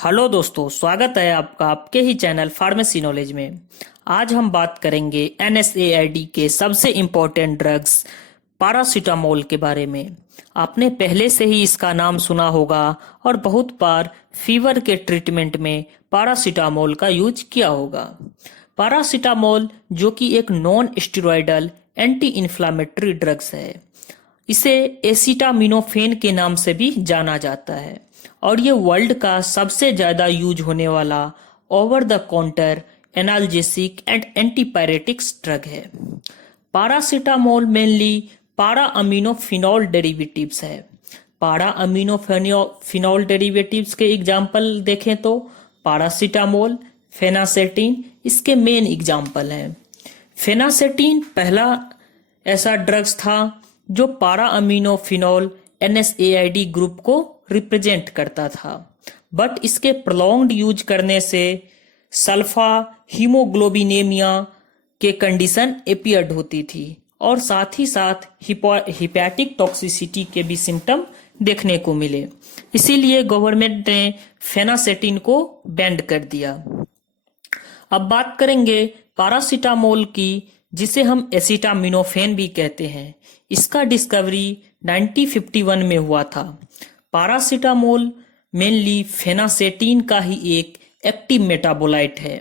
Hello दोस्तों, स्वागत है आपका आपके ही चैनल फार्मेसी नॉलेज में। आज हम बात करेंगे एनएसएआईडी के सबसे इम्पोर्टेंट ड्रग्स पैरासीटामोल के बारे में। आपने पहले से ही इसका नाम सुना होगा और बहुत बार फीवर के ट्रीटमेंट में पैरासीटामोल का यूज किया होगा। पैरासीटामोल जो कि एक non steroidal anti inflammatory drugs है, इसे एसिटामिनोफेन के नाम से भी जाना जाता है और ये वर्ल्ड का सबसे ज्यादा यूज होने वाला over the counter analgesic and antipyretics drug है। पैरासीटामोल मेनली पारा अमीनो फिनॉल डेरिवेटिव्स है। पारा अमीनो फिनॉल डेरिवेटिव्स के एग्जाम्पल देखें तो पैरासीटामोल, फेनासेटिन इसके मेन एग्जाम्पल हैं। फेनासेटिन पहला ऐसा ड्रग्स था जो पारा अमीनो फिनॉल एनएसएआईडी ग्रुप को रिप्रेजेंट करता था, बट इसके प्रोलॉन्ग्ड यूज करने से सल्फा हीमोग्लोबिनेमिया के कंडीशन एपियर्ड होती थी और साथ ही साथ हिपैटिक टॉक्सिसिटी के भी सिम्टम देखने को मिले। इसीलिए गवर्नमेंट ने फेनासेटिन को बैन कर दिया। अब बात करेंगे पैरासीटामोल की, जिसे हम एसिटामिनोफेन भी कहते हैं। इसका डिस्कवरी 1951 में हुआ था। पैरासीटामोल मेनली फेनासेटिन का ही एक एक्टिव मेटाबोलाइट है।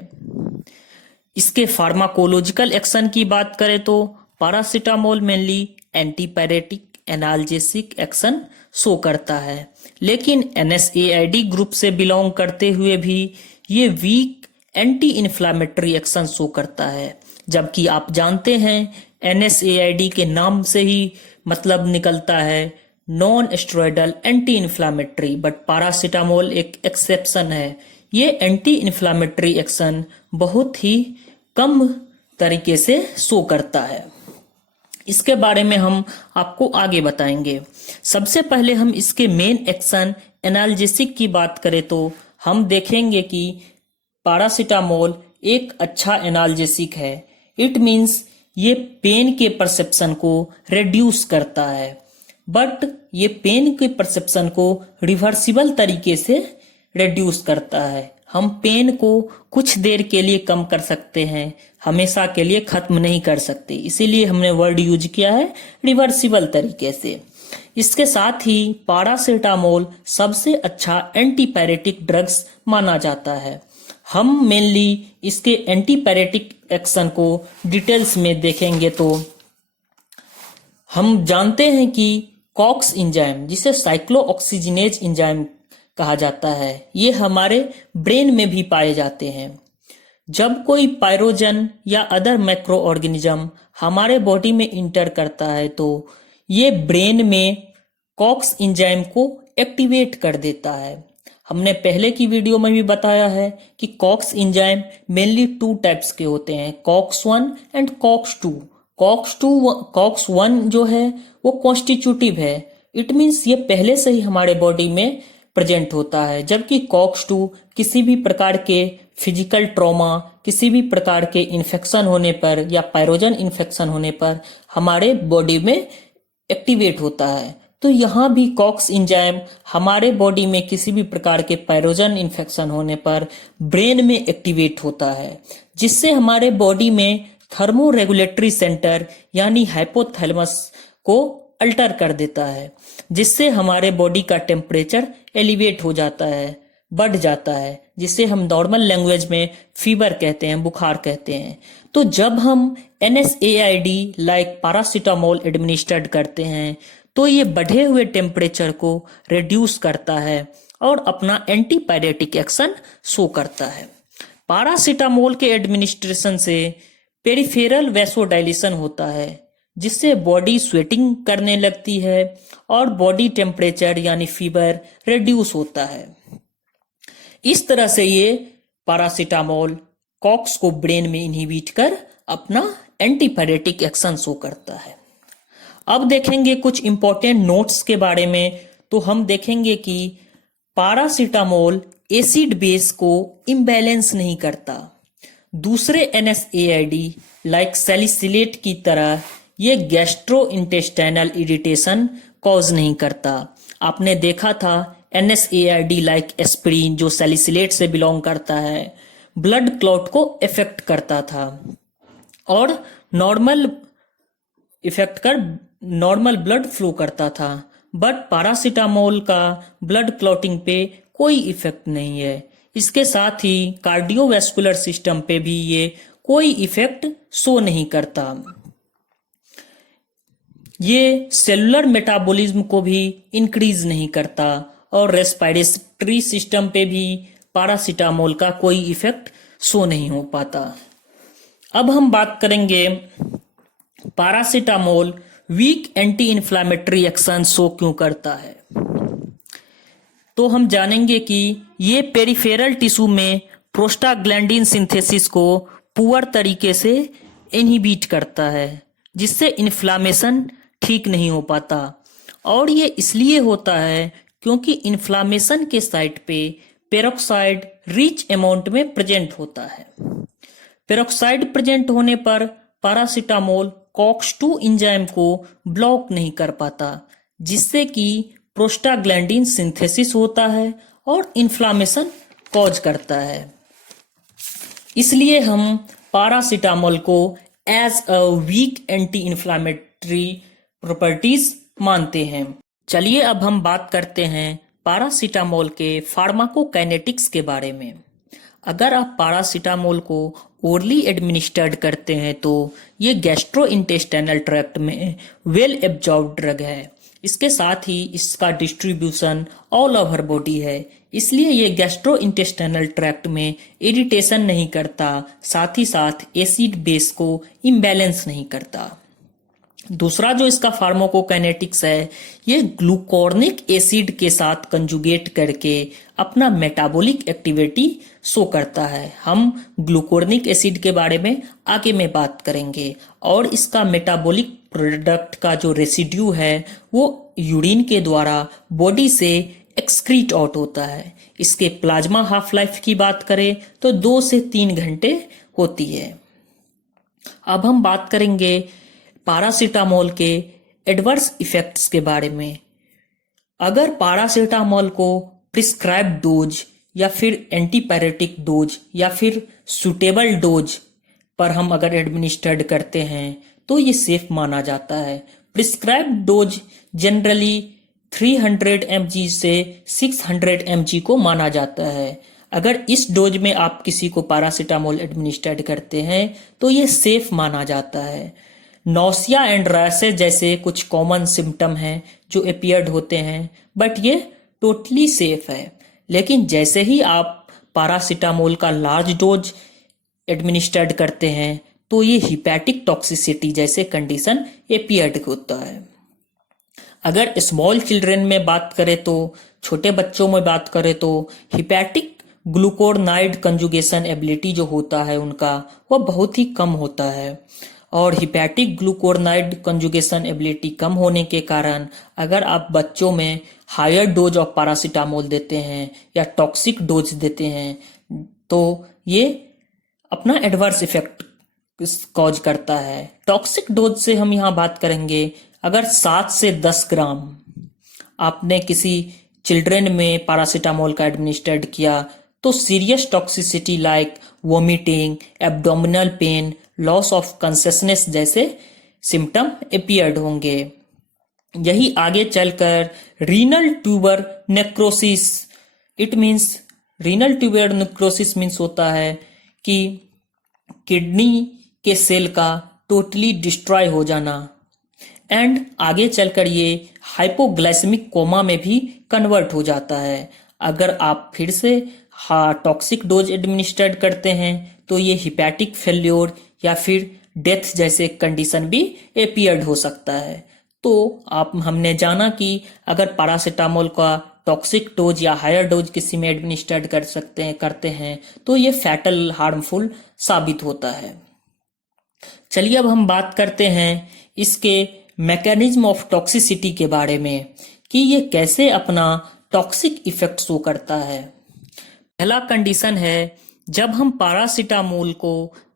इसके फार्माकोलॉजिकल एक्शन की बात करें तो paracetamol mainly antipyretic analgesic action show करता है, लेकिन एनएसएआईडी ग्रुप से बिलोंग करते हुए भी ये weak anti inflammatory action show करता है। जबकि आप जानते हैं एनएसएआईडी के नाम से ही मतलब निकलता है non steroidal anti inflammatory, but paracetamol एक एक्सेप्शन है। ये एंटी इन्फ्लामेटरी एक्शन बहुत ही कम तरीके से शो करता है। इसके बारे में हम आपको आगे बताएंगे। सबसे पहले हम इसके मेन एक्शन एनाल्जेसिक की बात करें तो हम देखेंगे कि पैरासीटामोल एक अच्छा एनाल्जेसिक है। इट मीन्स ये पेन के परसेप्शन को रिड्यूस करता है, बट ये पेन के परसेप्शन को रिवर्सिबल तरीके से रिड्यूस करता है। हम पेन को कुछ देर के लिए कम कर सकते हैं, हमेशा के लिए खत्म नहीं कर सकते, इसीलिए हमने वर्ड यूज किया है रिवर्सिबल तरीके से। इसके साथ ही पैरासीटामोल सबसे अच्छा एंटीपायरेटिक ड्रग्स माना जाता है। हम मेनली इसके एंटीपायरेटिक एक्शन को डिटेल्स में देखेंगे तो हम जानते हैं कि कॉक्स एंजाइम, जिसे साइक्लोऑक्सीजिनेज एंजाइम कहा जाता है, ये हमारे ब्रेन में भी पाए जाते हैं। जब कोई पायरोजन या अदर मैक्रो ऑर्गेनिज्म हमारे बॉडी में इंटर करता है तो ये ब्रेन में कॉक्स एंजाइम को एक्टिवेट कर देता है। हमने पहले की वीडियो में भी बताया है कि कॉक्स एंजाइम मेनली 2 टाइप्स के होते हैं, कॉक्स 1 एंड कॉक्स 2। कॉक्स 1 जो है वो कॉन्स्टिट्यूटिव है, इट मीन्स ये पहले से ही हमारे बॉडी में प्रेजेंट होता है, जबकि कॉक्स 2 किसी भी प्रकार के फिजिकल ट्रॉमा, किसी भी प्रकार के इन्फेक्शन होने पर या पायरोजन इन्फेक्शन होने पर हमारे बॉडी में एक्टिवेट होता है। तो यहाँ भी कॉक्स एंजाइम हमारे बॉडी में किसी भी प्रकार के पायरोजन इन्फेक्शन होने पर ब्रेन में एक्टिवेट होता है, जिससे हमारे बॉडी में थर्मो रेगुलेटरी सेंटर यानी हाइपोथैलेमस को अल्टर कर देता है, जिससे हमारे बॉडी का टेम्परेचर एलिवेट हो जाता है, बढ़ जाता है, जिसे हम नॉर्मल लैंग्वेज में फीवर कहते हैं, बुखार कहते हैं। तो जब हम एनएसएआईडी लाइक पैरासीटामोल एडमिनिस्ट्रेट करते हैं तो ये बढ़े हुए टेम्परेचर को रिड्यूस करता है और अपना एंटीपायरेटिक एक्शन शो करता है। पैरासीटामोल के एडमिनिस्ट्रेशन से पेरिफेरल वैसोडाइलेशन होता है, जिससे बॉडी स्वेटिंग करने लगती है और बॉडी टेम्परेचर यानी फीवर रिड्यूस होता है। इस तरह से ये पैरासीटामोल कॉक्स को ब्रेन में इनहिबिट कर अपना एंटीपायरेटिक एक्शन शो करता है। अब देखेंगे कुछ इंपॉर्टेंट नोट्स के बारे में, तो हम देखेंगे कि पैरासीटामोल एसिड बेस को इम्बैलेंस नहीं करता। दूसरे एनएसएआईडी लाइक सैलिसिलेट की तरह ये गैस्ट्रो इंटेस्टाइनल इरिटेशन कॉज नहीं करता। आपने देखा था NSAID लाइक एस्पिरिन जो सैलिसिलेट से बिलोंग करता है, ब्लड क्लॉट को इफेक्ट करता था और नॉर्मल इफेक्ट कर नॉर्मल ब्लड फ्लो करता था। बट पैरासीटामोल का ब्लड क्लॉटिंग पे कोई इफेक्ट नहीं है। इसके साथ ही कार्डियोवैस्कुलर सिस्टम पे भी ये कोई इफेक्ट शो नहीं करता। ये सेलुलर मेटाबॉलिज्म को भी इंक्रीज नहीं करता और रेस्पिरेटरी सिस्टम पे भी पैरासीटामोल का कोई इफेक्ट शो नहीं हो पाता। अब हम बात करेंगे paracetamol weak anti inflammatory action show क्यों करता है। तो हम जानेंगे कि ये पेरिफेरल टिश्यू में प्रोस्टाग्लैंडिन सिंथेसिस को पुअर तरीके से इनहिबिट करता है, जिससे इन्फ्लामेशन ठीक नहीं हो पाता। और ये इसलिए होता है क्योंकि इन्फ्लामेशन के साइट पे पेरोक्साइड रिच अमाउंट में प्रेजेंट होता है। पेरोक्साइड प्रेजेंट होने पर पैरासीटामोल कॉक्स-2 एंजाइम को ब्लॉक नहीं कर पाता, जिससे कि प्रोस्टाग्लैंडिन सिंथेसिस होता है और इन्फ्लामेशन कॉज करता है। इसलिए हम पैरासीटामोल को as a weak anti inflammatory properties मानते हैं। चलिए अब हम बात करते हैं पैरासीटामोल के फार्माकोकाइनेटिक्स के बारे में। अगर आप पैरासीटामोल को ओरली एडमिनिस्टर्ड करते हैं तो ये गैस्ट्रोइंटेस्टाइनल ट्रैक्ट में वेल एब्जॉर्ब्ड ड्रग है। इसके साथ ही इसका डिस्ट्रीब्यूशन ऑल ओवर बॉडी है, इसलिए ये गैस्ट्रोइंटेस्टाइनल ट्रैक्ट में इरिटेशन नहीं करता, साथ ही साथ एसिड बेस को इम्बैलेंस नहीं करता। दूसरा जो इसका फार्माकोकाइनेटिक्स है, ये ग्लूकोर्निक एसिड के साथ कंजुगेट करके अपना मेटाबॉलिक एक्टिविटी शो करता है। हम ग्लूकोर्निक एसिड के बारे में आगे में बात करेंगे। और इसका मेटाबॉलिक प्रोडक्ट का जो रेसिड्यू है वो यूरिन के द्वारा बॉडी से एक्सक्रीट आउट होता है। इसके प्लाज्मा हाफ लाइफ की बात करें तो 2 से 3 घंटे होती है। अब हम बात करेंगे पैरासीटामोल के एडवर्स इफेक्ट्स के बारे में। अगर पैरासीटामोल को प्रिस्क्राइब डोज या फिर एंटीपायरेटिक डोज या फिर सुटेबल डोज पर हम अगर एडमिनिस्टर्ड करते हैं तो ये सेफ माना जाता है। प्रिस्क्राइब डोज जनरली 300 mg से 600 mg को माना जाता है। अगर इस डोज में आप किसी को पैरासीटामोल एडमिनिस्टर्ड करते हैं तो ये सेफ माना जाता है। नौसिया एंड रैशेज जैसे कुछ कॉमन सिम्टम हैं जो अपीयर्ड होते हैं, बट ये टोटली सेफ है। लेकिन जैसे ही आप पैरासीटामोल का लार्ज डोज एडमिनिस्टर्ड करते हैं तो ये हिपैटिक टॉक्सिसिटी जैसे कंडीशन अपीयर्ड होता है। अगर स्मॉल चिल्ड्रन में बात करें तो छोटे बच्चों में बात करें तो हिपैटिक ग्लूकोनाइड कंजुगेशन एबिलिटी जो होता है उनका वह बहुत ही कम होता है। और हिपैटिक ग्लूकोनाइड कंजुगेशन एबिलिटी कम होने के कारण अगर आप बच्चों में हायर डोज ऑफ पैरासीटामोल देते हैं या टॉक्सिक डोज देते हैं तो ये अपना एडवर्स इफेक्ट कॉज करता है। टॉक्सिक डोज से हम यहाँ बात करेंगे, अगर 7 से 10 ग्राम आपने किसी चिल्ड्रन में पैरासीटामोल का एडमिनिस्टर्ड किया तो serious toxicity like vomiting, abdominal pain, loss of consciousness जैसे सिम्टम अपीयर्ड होंगे। यही आगे चलकर renal tuber necrosis, it means renal tuber necrosis means होता है कि किडनी के सेल का टोटली डिस्ट्रॉय हो जाना, एंड आगे चलकर ये हाइपोग्लाइसेमिक कोमा में भी कन्वर्ट हो जाता है। अगर आप फिर से टॉक्सिक डोज एडमिनिस्टर्ड करते हैं तो ये हिपैटिक फेल्योर या फिर डेथ जैसे कंडीशन भी अपीयर्ड हो सकता है। तो हमने जाना कि अगर पैरासीटामोल का टॉक्सिक डोज या हायर डोज किसी में एडमिनिस्टर्ड करते हैं तो ये फैटल हार्मफुल साबित होता है। चलिए अब हम बात करते हैं इसके मैकेनिज्म ऑफ टॉक्सिसिटी के बारे में कि ये कैसे अपना टॉक्सिक इफेक्ट शो करता है। पहला कंडीशन है जब हम पैरासीटामोल को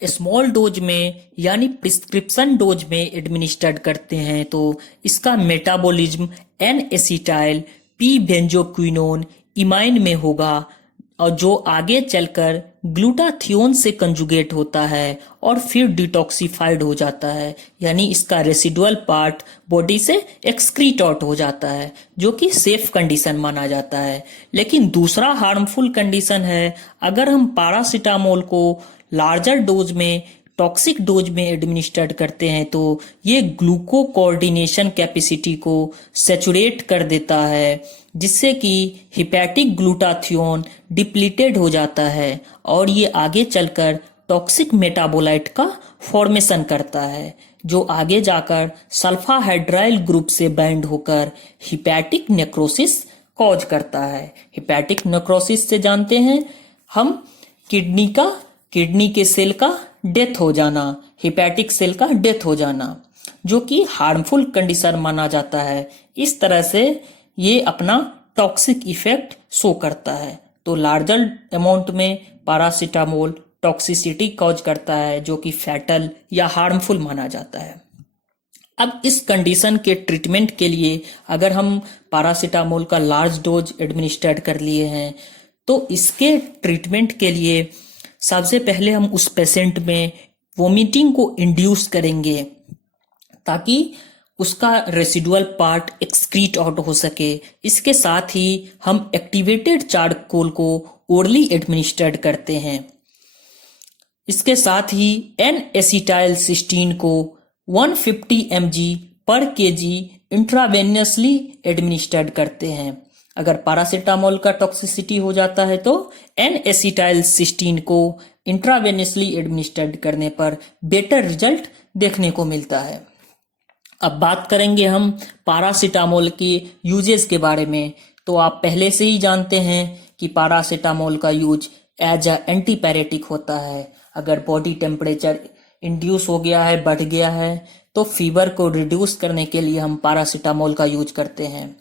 स्मॉल डोज में यानी प्रिस्क्रिप्शन डोज में एडमिनिस्टर्ड करते हैं तो इसका metabolism N acetyl P benzoquinone imine में होगा और जो आगे चलकर ग्लूटाथियोन से कंजुगेट होता है और फिर डिटॉक्सिफाइड हो जाता है, यानी इसका रेसिडुअल पार्ट बॉडी से एक्सक्रीट आउट हो जाता है, जो कि सेफ कंडीशन माना जाता है। लेकिन दूसरा हार्मफुल कंडीशन है, अगर हम पैरासीटामोल को लार्जर डोज में टॉक्सिक डोज में एडमिनिस्टर्ड करते हैं तो ये ग्लूको कोऑर्डिनेशन कैपेसिटी को सैचुरेट कर देता है, जिससे कि हिपैटिक ग्लूटाथियोन डिप्लीटेड हो जाता है और ये आगे चलकर टॉक्सिक मेटाबोलाइट का फॉर्मेशन करता है, जो आगे जाकर सल्फा हाइड्राइल ग्रुप से बाइंड होकर हिपैटिक नेक्रोसिस कॉज करता है। हिपैटिक नेक्रोसिस से जानते हैं हम किडनी के सेल का डेथ हो जाना, हिपैटिक सेल का डेथ हो जाना, जो कि हार्मफुल कंडीशन माना जाता है। इस तरह से ये अपना टॉक्सिक इफेक्ट शो करता है। तो लार्जर अमाउंट में पैरासीटामोल टॉक्सिसिटी कॉज करता है, जो कि फैटल या हार्मफुल माना जाता है। अब इस कंडीशन के ट्रीटमेंट के लिए अगर हम पैरासीटामोल का लार्ज डोज एडमिनिस्टर्ड कर लिए हैं तो इसके ट्रीटमेंट के लिए सबसे पहले हम उस पेशेंट में वोमिटिंग को इंड्यूस करेंगे ताकि उसका रेसिडुअल पार्ट एक्सक्रीट आउट हो सके। इसके साथ ही हम एक्टिवेटेड चारकोल को ओरली एडमिनिस्टर्ड करते हैं। इसके साथ ही एन एसिटाइल सिस्टीन को 150 mg पर केजी इंट्रावेनियसली एडमिनिस्टर्ड करते हैं। अगर पैरासीटामोल का टॉक्सिसिटी हो जाता है तो एन एसिटाइल सिस्टीन को इंट्रावेनियसली एडमिनिस्टर्ड करने पर बेटर रिजल्ट देखने को मिलता है। अब बात करेंगे हम पैरासीटामोल के यूजेस के बारे में। तो आप पहले से ही जानते हैं कि पैरासीटामोल का यूज एज अ एंटीपायरेटिक होता है। अगर बॉडी टेम्परेचर इंड्यूस हो गया है, बढ़ गया है, तो फीवर को रिड्यूस करने के लिए हम पैरासीटामोल का यूज करते हैं।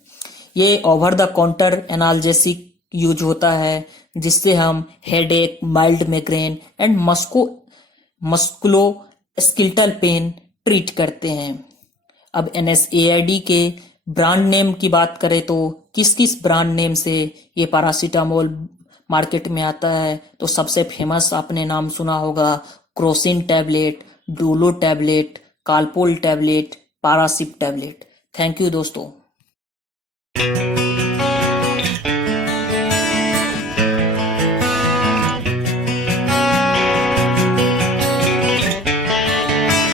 ये over the counter analgesic use होता है, जिससे हम headache, mild migraine and musculoskeletal pain treat करते हैं। अब NSAID के ब्रांड नेम की बात करें तो किस किस ब्रांड नेम से ये पैरासीटामोल मार्केट में आता है, तो सबसे फेमस आपने नाम सुना होगा Crocin tablet, Dolo tablet, Calpol tablet, Paracip tablet. Thank you दोस्तों।